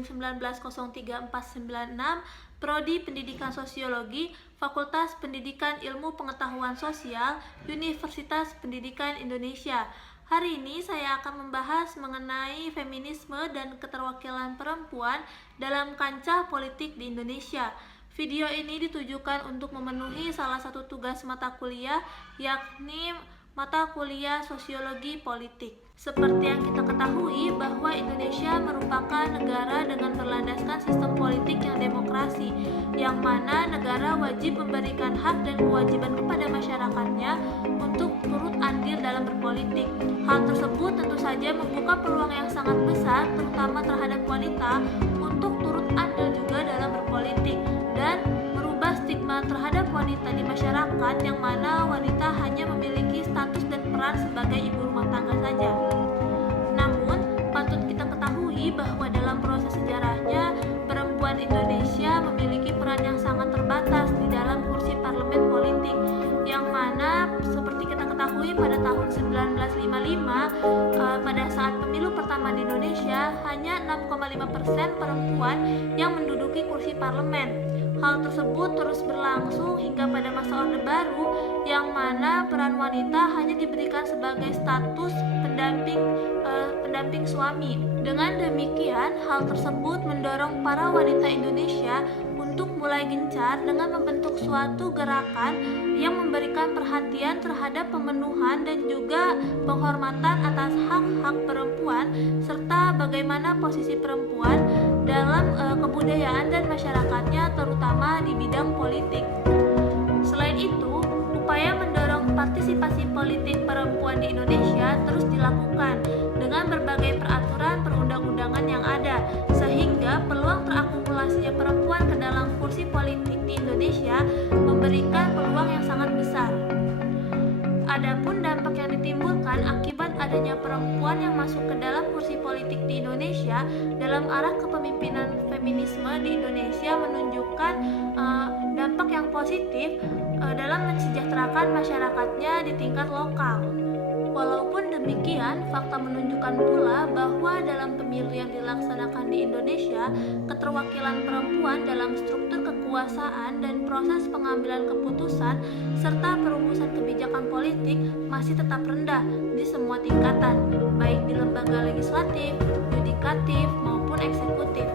NIM 1903496, Prodi Pendidikan Sosiologi, Fakultas Pendidikan Ilmu Pengetahuan Sosial, Universitas Pendidikan Indonesia. Hari ini saya akan membahas mengenai feminisme dan keterwakilan perempuan dalam kancah politik di Indonesia. Video ini ditujukan untuk memenuhi salah satu tugas mata kuliah, yakni mata kuliah Sosiologi Politik. Seperti yang kita ketahui bahwa Indonesia merupakan negara dengan berlandaskan sistem politik yang demokrasi, yang mana negara wajib memberikan hak dan kewajiban kepada masyarakatnya untuk turut andil dalam berpolitik. Hal tersebut tentu saja membuka peluang yang sangat besar, terutama terhadap wanita, untuk turut andil juga dalam berpolitik dan merubah stigma terhadap wanita di masyarakat, yang mana wanita hanya memiliki status dan peran sebagai ibu rumah tangga saja. Namun, patut kita ketahui bahwa dalam proses sejarahnya, perempuan Indonesia memiliki peran yang sangat terbatas di dalam kursi parlemen politik, yang mana seperti kita ketahui pada tahun 1955, pada saat pemilu pertama di Indonesia, hanya 6,5% perempuan yang menduduki kursi parlemen. Hal tersebut terus berlangsung hingga pada masa Orde Baru, yang mana peran wanita hanya diberikan sebagai status pendamping suami. Dengan demikian, hal tersebut mendorong para wanita Indonesia untuk mulai gencar dengan membentuk suatu gerakan yang memberikan perhatian terhadap pemenuhan dan juga penghormatan atas hak-hak perempuan, serta bagaimana posisi perempuan dalam kebudayaan dan masyarakatnya, terutama di bidang politik. Selain itu, upaya mendorong partisipasi politik perempuan di Indonesia terus dilakukan dengan berbagai peraturan perundang-undangan yang ada, sehingga peluang terakumulasinya perempuan ke dalam kursi politik di Indonesia memberikan peluang yang sangat besar. Adapun dampak yang ditimbulkan akibat adanya perempuan yang masuk ke dalam kursi politik di Indonesia dalam arah kepemimpinan feminisme di Indonesia menunjukkan dampak yang positif dalam mensejahterakan masyarakatnya di tingkat lokal. Walaupun demikian, fakta menunjukkan pula bahwa dalam pemilu yang dilaksanakan di Indonesia, keterwakilan perempuan dalam struktur kekuasaan dan proses pengambilan keputusan serta perumusan kebijakan politik masih tetap rendah di semua tingkatan, baik di lembaga legislatif, yudikatif, maupun eksekutif.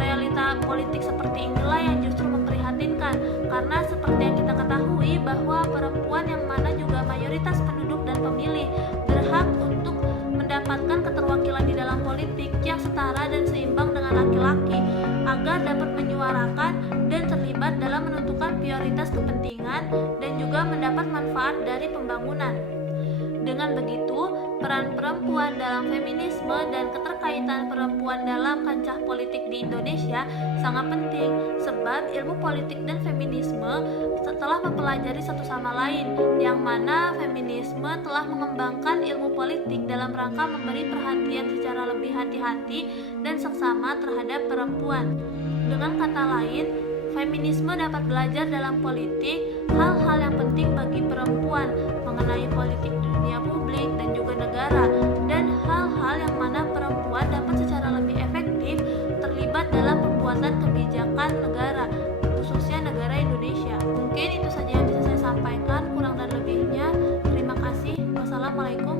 Realita politik seperti inilah yang justru memprihatinkan, karena seperti yang kita ketahui bahwa perempuan, yang mana juga mayoritas penduduk dan pemilih, berhak untuk mendapatkan keterwakilan di dalam politik yang setara dan seimbang dengan laki-laki, agar dapat menyuarakan dan terlibat dalam menentukan prioritas kepentingan dan juga mendapat manfaat dari pembangunan. Dengan begitu, peran perempuan dalam feminisme dan keterkaitan perempuan dalam kancah politik di Indonesia sangat penting, sebab ilmu politik dan feminisme telah mempelajari satu sama lain, yang mana feminisme telah mengembangkan ilmu politik dalam rangka memberi perhatian secara lebih hati-hati dan seksama terhadap perempuan. Dengan kata lain, feminisme dapat belajar dalam politik hal-hal yang penting bagi perempuan mengenai politik dunia publik dan juga negara, dan hal-hal yang mana perempuan dapat secara lebih efektif terlibat dalam pembuatan kebijakan negara, khususnya negara Indonesia. Mungkin itu saja yang bisa saya sampaikan, kurang dan lebihnya terima kasih. Wassalamualaikum